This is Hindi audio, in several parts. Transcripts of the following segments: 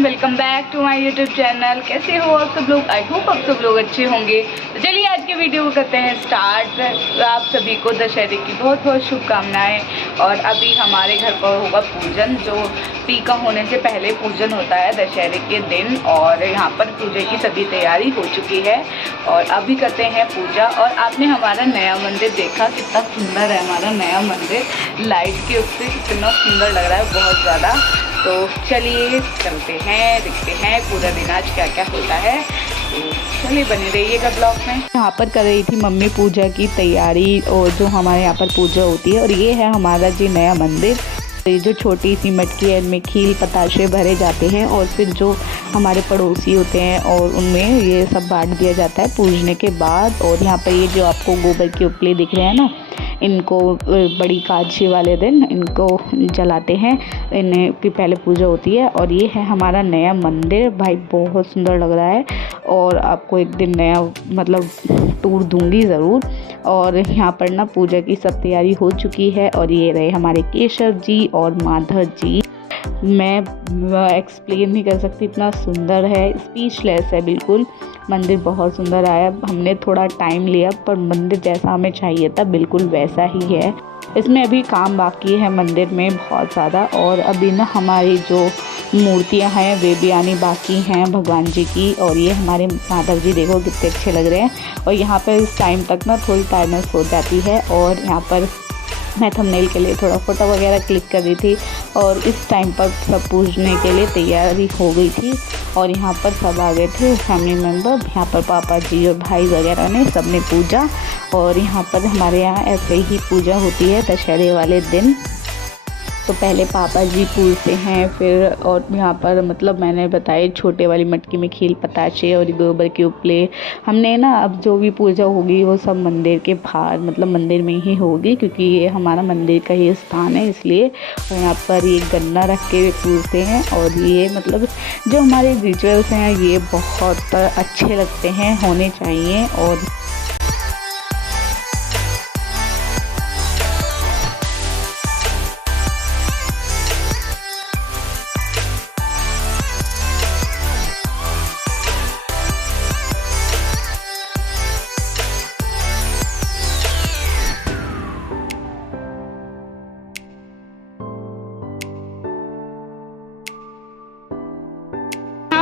Everyone, welcome back to my YouTube channel. कैसे हो आप सब लोग? आई होप आप सब लोग अच्छे होंगे। तो चलिए आज के वीडियो को करते हैं स्टार्ट। आप सभी को दशहरे की बहुत बहुत शुभकामनाएं। और अभी हमारे घर पर होगा पूजन, जो टीका होने से पहले पूजन होता है दशहरे के दिन। और यहाँ पर पूजा की सभी तैयारी हो चुकी है और अभी करते हैं पूजा। और आपने हमारा नया मंदिर देखा, कितना सुंदर है हमारा नया मंदिर। लाइट के उससे कितना सुंदर लग रहा है, बहुत ज़्यादा। तो चलिए चलते हैं, देखते हैं पूरा दिन आज क्या क्या होता है। तो चलिए बने रहिएगा ब्लॉग में। यहाँ पर कर रही थी मम्मी पूजा की तैयारी, और जो हमारे यहाँ पर पूजा होती है। और ये है हमारा जी नया मंदिर। ये जो छोटी सी मटकी है, इनमें खील पताशे भरे जाते हैं और फिर जो हमारे पड़ोसी होते हैं और उनमें ये सब बांट दिया जाता है पूजने के बाद। और यहाँ पर ये जो आपको गोबर के उपले दिख रहे हैं ना, इनको बड़ी काजी वाले दिन इनको जलाते हैं, इन्हें की पहले पूजा होती है। और ये है हमारा नया मंदिर। भाई बहुत सुंदर लग रहा है और आपको एक दिन नया मतलब टूर दूंगी ज़रूर। और यहाँ पर ना पूजा की सब तैयारी हो चुकी है। और ये रहे हमारे केशव जी और माधव जी। मैं एक्सप्लेन नहीं कर सकती, इतना सुंदर है, स्पीचलेस है बिल्कुल। मंदिर बहुत सुंदर आया। हमने थोड़ा टाइम लिया, पर मंदिर जैसा हमें चाहिए था बिल्कुल वैसा ही है। इसमें अभी काम बाकी है मंदिर में बहुत ज़्यादा। और अभी ना हमारी जो मूर्तियां हैं वे भी आनी बाकी हैं भगवान जी की। और ये हमारे माधव जी देखो कितने अच्छे लग रहे हैं। और यहाँ पर इस टाइम तक ना थोड़ी टायर्डनेस हो जाती है। और यहाँ पर मैं थंबनेल के लिए थोड़ा फ़ोटो वगैरह क्लिक कर रही थी। और इस टाइम पर सब पूजने के लिए तैयारी हो गई थी। और यहाँ पर सब आ गए थे फैमिली मेम्बर। यहाँ पर पापा जी और भाई वगैरह ने सबने पूजा। और यहाँ पर हमारे यहाँ ऐसे ही पूजा होती है दशहरे वाले दिन। तो पहले पापा जी पूजते हैं, फिर और यहाँ पर मतलब मैंने बताया छोटे वाली मटकी में खील पताशे और गोबर के उपले। हमने ना अब जो भी पूजा होगी वो सब मंदिर के बाहर मतलब मंदिर में ही होगी, क्योंकि ये हमारा मंदिर का ही स्थान है इसलिए। और यहाँ पर ये गन्ना रख के पूजते हैं। और ये मतलब जो हमारे रिचुअल्स हैं ये बहुत अच्छे लगते हैं, होने चाहिए। और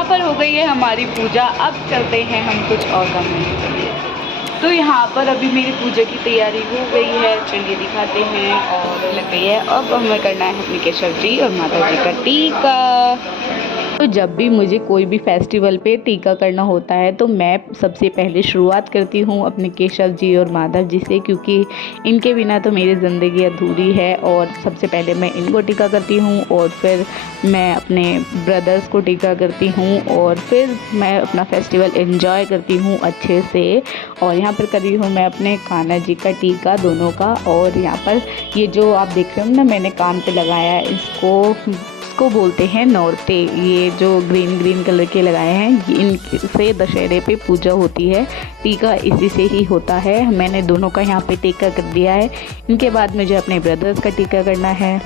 पर हो गई है हमारी पूजा। अब चलते हैं हम कुछ और करने के लिए। तो यहाँ पर अभी मेरी पूजा की तैयारी हो गई है, चलिए दिखाते हैं। और लग गई है, अब हमें करना है अपने केशव जी और माता जी का टीका। तो जब भी मुझे कोई भी फेस्टिवल पे टीका करना होता है तो मैं सबसे पहले शुरुआत करती हूँ अपने केशव जी और माधव जी से, क्योंकि इनके बिना तो मेरी ज़िंदगी अधूरी है। और सबसे पहले मैं इनको टीका करती हूँ और फिर मैं अपने ब्रदर्स को टीका करती हूँ। और फिर मैं अपना फेस्टिवल एंजॉय करती हूँ अच्छे से। और यहाँ पर कर रही हूँ मैं अपने कान्हा जी का टीका दोनों का। और यहाँ पर ये जो आप देख रहे हो ना मैंने कान पे लगाया है, इसको बोलते हैं नौरते। ये जो ग्रीन ग्रीन कलर के लगाए हैं इनसे दशहरे पे पूजा होती है। टीका इसी से ही होता है। मैंने दोनों का यहाँ पे टीका कर दिया है। इनके बाद मुझे अपने ब्रदर्स का टीका करना है।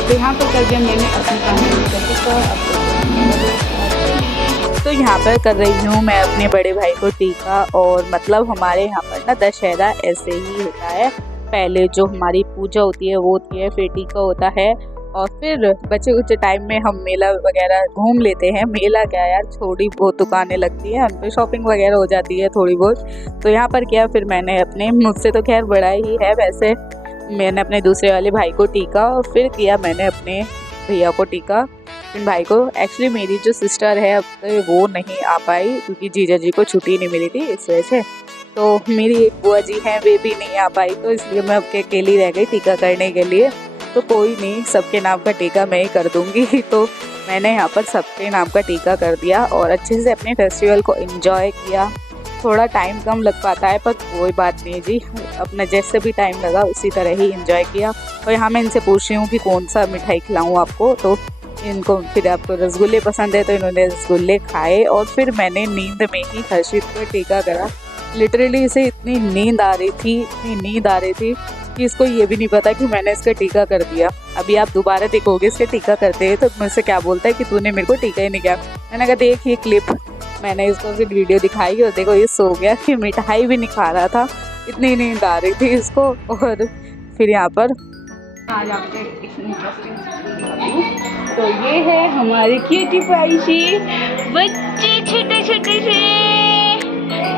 तो यहाँ पर कर दिया मैंने अपनी तो यहाँ पर कर रही हूँ मैं अपने बड़े भाई को टीका। और मतलब हमारे यहाँ पर ना दशहरा ऐसे ही होता है, पहले जो हमारी पूजा होती है वो होती है, फिर टीका होता है। और फिर बचे कुछ टाइम में हम मेला वगैरह घूम लेते हैं। मेला क्या यार, थोड़ी बहुत दुकानें लगती हैं, उन पर शॉपिंग वगैरह हो जाती है थोड़ी बहुत। तो यहाँ पर क्या, फिर मैंने अपने मुझसे तो खैर बड़ा ही है वैसे, मैंने अपने दूसरे वाले भाई को टीका। और फिर किया मैंने अपने भैया को टीका, इन भाई को। एक्चुअली मेरी जो सिस्टर है अब वो नहीं आ पाई क्योंकि जीजा जी को छुट्टी नहीं मिली थी इस वजह से। तो मेरी एक बुआ जी हैं वे भी नहीं आ पाई, तो इसलिए मैं अब अकेली रह गई टीका करने के लिए। तो कोई नहीं, सबके नाम का टीका मैं ही कर दूँगी। तो मैंने यहाँ पर सबके नाम का टीका कर दिया और अच्छे से अपने फेस्टिवल को एंजॉय किया। थोड़ा टाइम कम लग पाता है पर कोई बात नहीं जी, अपना जैसे भी टाइम लगा उसी तरह ही एंजॉय किया। और यहाँ मैं इनसे पूछ रही हूँ कि कौन सा मिठाई खिलाऊँ आपको, तो इनको फिर आपको रसगुल्ले पसंद है तो इन्होंने रसगुल्ले खाए और फिर मैंने नींद में ही हर्षित को टीका करा। लिटरली इसे इतनी नींद आ रही थी, इतनी नींद आ रही थी कि इसको ये भी नहीं पता कि मैंने इसका टीका कर दिया। अभी आप दोबारा देखोगे इसके टीका करते हैं तो मुझसे क्या बोलता है कि तूने मेरे को टीका ही नहीं किया। मैंने कहा देख ये क्लिप, मैंने इसको फिर वीडियो दिखाई और देखो ये सो गया कि मिठाई भी नहीं खा रहा था, इतनी नींद आ रही थी इसको। और फिर यहाँ पर आज आपको एक इंटरेस्टिंग तो ये है हमारे क्यूटी पाइशी बच्चे, छोटे छोटे से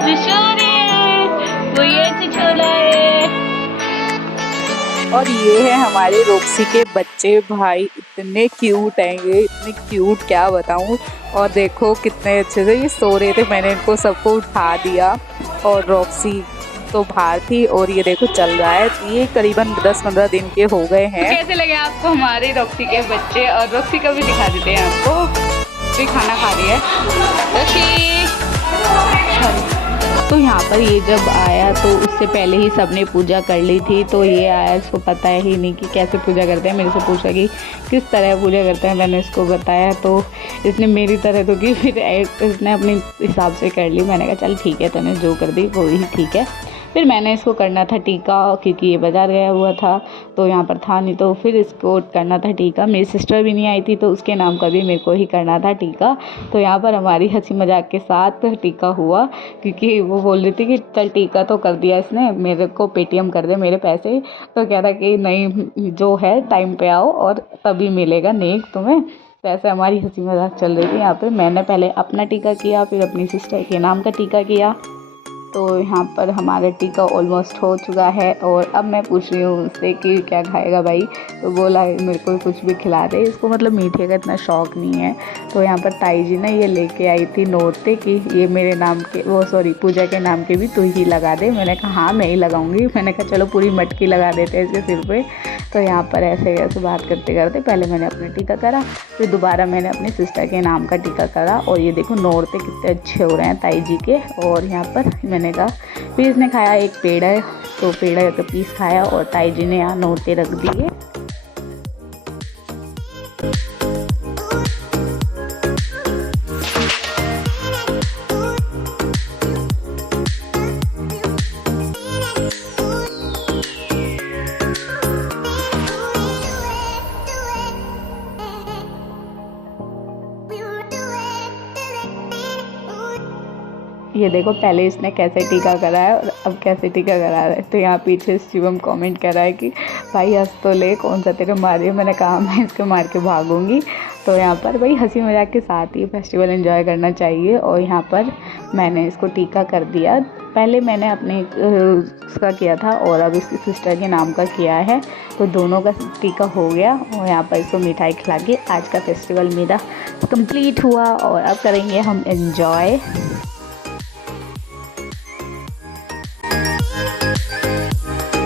जो सो रहे हैं, वो ये छिछोला है। और ये है हमारे रोक्सी के बच्चे, भाई इतने क्यूट हैं ये, इतने क्यूट क्या बताऊं। और देखो कितने अच्छे से ये सो रहे थे, मैंने इनको सबको उठा दिया और रॉक्सी तो बाहर थी और ये देखो चल रहा है। ये करीबन 10-15 दिन के हो गए हैं। कैसे लगे आपको हमारे रॉक्सी के बच्चे? और रॉक्सी का भी दिखा देते हैं आपको, भी खाना खा रही है रॉक्सी। तो यहाँ पर ये जब आया तो उससे पहले ही सबने पूजा कर ली थी। तो ये आया, इसको पता ही नहीं कि कैसे पूजा करते हैं। मेरे से पूछा कि किस तरह पूजा करते हैं, मैंने इसको बताया तो इसने मेरी तरह तो की, फिर इसने अपने हिसाब से कर ली। मैंने कहा चल ठीक है, तूने जो कर दी वो ही ठीक है। फिर मैंने इसको करना था टीका, क्योंकि ये बाज़ार गया हुआ था तो यहाँ पर था नहीं, तो फिर इसको करना था टीका। मेरी सिस्टर भी नहीं आई थी तो उसके नाम का भी मेरे को ही करना था टीका। तो यहाँ पर हमारी हंसी मजाक के साथ टीका हुआ, क्योंकि वो बोल रही थी कि चल टीका तो कर दिया इसने, मेरे को पेटीएम कर दे मेरे पैसे। तो कह रहा कि नहीं, जो है टाइम पे आओ और तभी मिलेगा नेक तुम्हें। तो ऐसे हमारी हंसी मजाक चल रही थी यहाँ पे। मैंने पहले अपना टीका किया, फिर अपनी सिस्टर के नाम का टीका किया। तो यहाँ पर हमारा टीका ऑलमोस्ट हो चुका है और अब मैं पूछ रही हूँ उससे कि क्या खाएगा भाई। तो बोला मेरे को कुछ भी खिला दे, इसको मतलब मीठे का इतना शौक़ नहीं है। तो यहाँ पर ताई जी ने ये लेके आई थी नोरते कि ये मेरे नाम के, वो सॉरी पूजा के नाम के भी तू ही लगा दे। मैंने कहा हाँ मैं ही लगाऊंगी। मैंने कहा चलो पूरी मटकी लगा देते हैं इसके सिर पे। तो यहाँ पर ऐसे ऐसे बात करते करते पहले मैंने अपना टीका करा, फिर दोबारा मैंने अपनी सिस्टर के नाम का टीका करा। और ये देखो नोरते कितने अच्छे हो रहे हैं ताई जी के। और यहाँ पर मैंने कहा, फिर इसने खाया एक पेड़ा, तो पेड़ा का पीस खाया और ताई जी ने यहाँ नोरते रख दिए। ये देखो पहले इसने कैसे टीका कराया और अब कैसे टीका करा रहा है। तो यहाँ पीछे शिवम कमेंट कर रहा है कि भाई हंस तो ले, कौन सा तेरे मार रही है। मैंने कहा मैं इसको मार के भागूंगी। तो यहाँ पर भाई हंसी मजाक के साथ ही फेस्टिवल एंजॉय करना चाहिए। और यहाँ पर मैंने इसको टीका कर दिया। पहले मैंने अपने उसका किया था और अब इसकी सिस्टर के नाम का किया है, तो दोनों का टीका हो गया। और यहाँ पर इसको मिठाई खिला के आज का फेस्टिवल मेरा कंप्लीट हुआ। और अब करेंगे हम एंजॉय।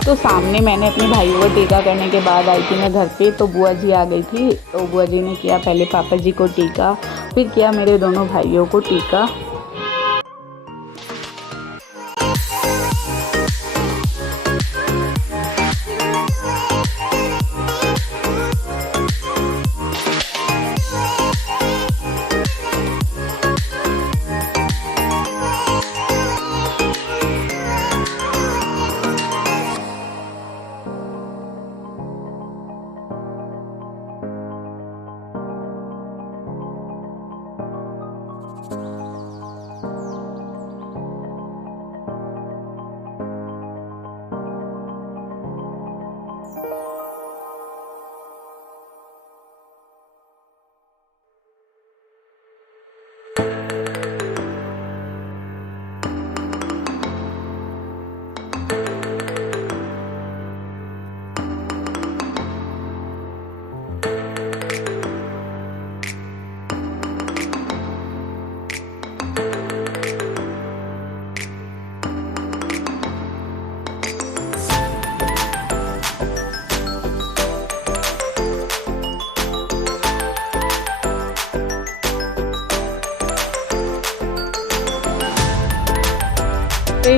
तो सामने मैंने अपने भाइयों को टीका करने के बाद आई थी मैं घर पे, तो बुआ जी आ गई थी। तो बुआ जी ने किया पहले पापा जी को टीका, फिर किया मेरे दोनों भाइयों को टीका।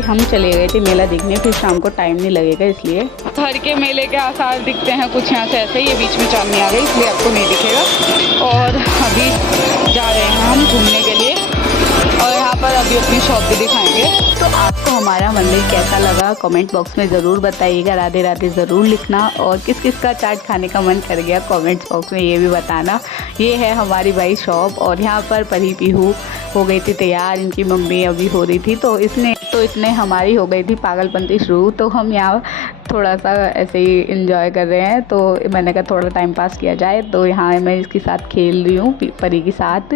हम चले गए थे मेला देखने, फिर शाम को टाइम नहीं लगेगा इसलिए। घर के मेले के आसार दिखते हैं कुछ यहाँ से ऐसे, ये बीच में चांदनी आ गई इसलिए आपको नहीं दिखेगा। और अभी जा रहे हैं हम घूमने के लिए और यहाँ पर अभी अपनी शॉप भी दिखाएंगे। तो आपको हमारा मंदिर कैसा लगा कमेंट बॉक्स में ज़रूर बताइएगा, राधे राधे ज़रूर लिखना। और किस किस का चाट खाने का मन कर गया कमेंट बॉक्स में ये भी बताना। ये है हमारी भाई शॉप और यहाँ पर परी पीहू हो गई थी तैयार, इनकी मम्मी अभी हो रही थी तो इसने हमारी हो गई थी पागलपंती शुरू। तो हम यहाँ थोड़ा सा ऐसे ही इंजॉय कर रहे हैं, तो मैंने कहा थोड़ा टाइम पास किया जाए, तो यहाँ मैं इसके साथ खेल रही हूँ परी के साथ।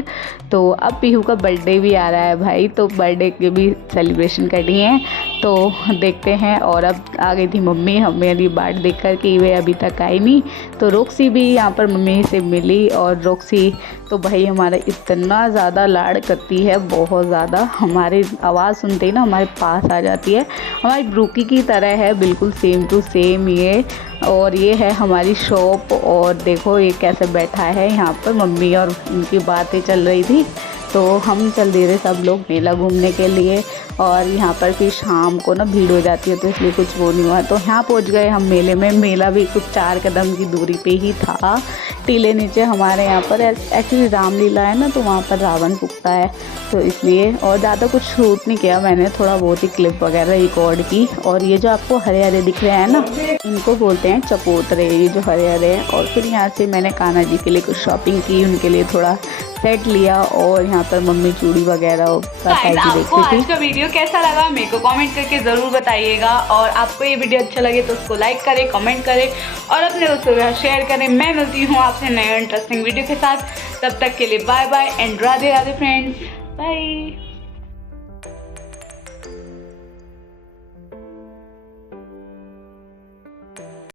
तो अब पीहू का बर्थडे भी आ रहा है भाई, तो बर्थडे के भी सेलिब्रेशन करनी है तो देखते हैं। और अब आ गई थी मम्मी, हम मेरी बाट देख कर कि वे अभी तक आई नहीं, तो रोक्सी भी यहाँ पर मम्मी से मिली। और रोक्सी तो भाई हमारा इतना ज़्यादा लाड़ करती है, बहुत ज़्यादा, हमारी आवाज़ सुनते ही ना हमारे पास आ जाती है, हमारी ब्रूकी की तरह है बिल्कुल सेम टू सेम ये। और ये है हमारी शॉप और देखो ये कैसे बैठा है यहाँ पर, मम्मी और उनकी बातें चल रही थी। तो हम चल दे रहे सब लोग मेला घूमने के लिए। और यहाँ पर फिर शाम को ना भीड़ हो जाती है तो इसलिए कुछ वो नहीं हुआ। तो यहाँ पहुँच गए हम मेले में, मेला भी कुछ 4 कदम की दूरी पे ही था, टीले नीचे हमारे यहाँ पर। एक्चुअली रामलीला है ना तो वहाँ पर रावण फूकता है तो इसलिए। और ज़्यादा कुछ शूट नहीं किया मैंने, थोड़ा बहुत ही क्लिप वगैरह रिकॉर्ड की। और ये जो आपको हरे हरे दिख रहे हैं ना, इनको बोलते हैं चकोतरे, ये जो हरे हरे हैं। और फिर यहाँ से मैंने कान्हा जी के लिए कुछ शॉपिंग की, उनके लिए थोड़ा सेट लिया। और यहाँ पर मम्मी चूड़ी वगैरह का आपको आज का वीडियो कैसा लगा मेरे को कमेंट करके ज़रूर बताइएगा। और आपको ये वीडियो अच्छा लगे तो उसको लाइक करें, कमेंट करें और अपने दोस्तों के साथ शेयर करें। मैं मिलती हूँ आपसे नए इंटरेस्टिंग वीडियो के साथ, तब तक के लिए bye bye and Radhe Radhe friends, bye.